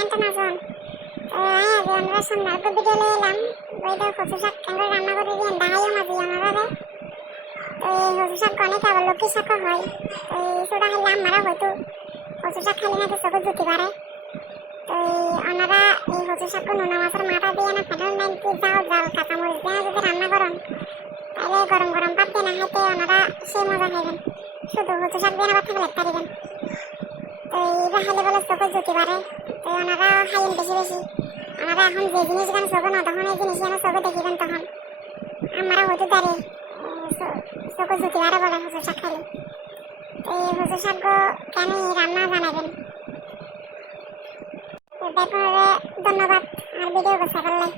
tension আছেন আজ আমরা সন্ধ্যার পর ভিডিও লয়ে এলাম ওইটা কচু শাক কেন রান্না করে দিয়ে ডাহাইও মাঝি ওনারা এই কচু শাক অনেক আবার লক্ষ্মী শাকও হয় এই সোডা খাইলে আমরা হয়তো কচু শাক খাইলে নাকি চোখে জুতি পারে তো ওনারা এই কচু শাক নোনা মাছের মাথা দিয়ে না ফাটার নাম কি জাল জাল কাঁচামরিচ দিয়ে যদি রান্না করেন তাহলে গরম গরম ভাত দিয়ে না খাইতে ওনারা সেই মজা খাইবেন শুধু কচু শাক দিয়ে না ভাত খেলে পারিবেন তো এইটা খাইলে বলে চোখে জুতি পারে তো ওনারা খাইবেন বেশি বেশি ওনারা এখন যে জিনিস গান চোখে না তখন এই জিনিস যেন চোখে দেখিবেন তখন আমরা হয়তো দাঁড়িয়ে চোখে জুতি পারে বলে কচু শাক খাইলে এই কচু শাক কেন রান্না জানাবেন ধন্যবাদ আর ভিডিও করতে পারলে